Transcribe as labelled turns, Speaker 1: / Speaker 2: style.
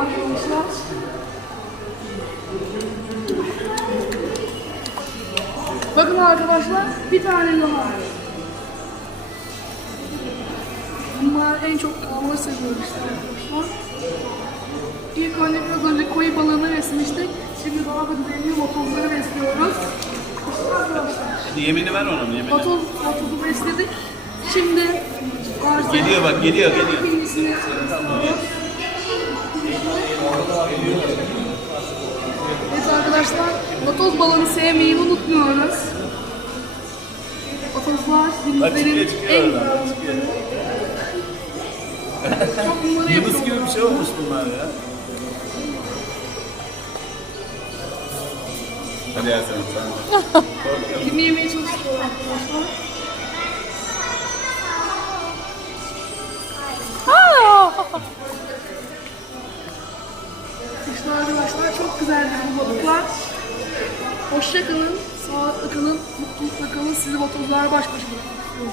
Speaker 1: arkadaşlar. Bakın arkadaşlar bir tane daha. Bunlar en çok kavga seviyor işte arkadaşlar. İlk önce biraz önce koyu balığını beslemiştik. Şimdi daha da güzelliği vatozu besliyoruz. İşte arkadaşlar.
Speaker 2: Yemini ver onun yemini.
Speaker 1: Vatoz, vatozu besledik. Şimdi
Speaker 2: Geliyor bak geliyor geliyor.
Speaker 1: Birincisini Evet arkadaşlar, vatoz balığını sevmeyi unutmuyoruz. Vatozlar denizlerin en. Çok numara
Speaker 2: Yıldız
Speaker 1: yapıyorlar.
Speaker 2: gibi bir şey olmuş bunlar ya. Hadi Yasemin sen. de.
Speaker 1: Kimi yemeye çalışıyorlar arkadaşlar. İşte arkadaşlar çok güzeldi bu balıklar. Hoşça kalın, sağlıkla kalın, mutlulukla kalın. Sizi vatozlar baş başa bırakıyorum.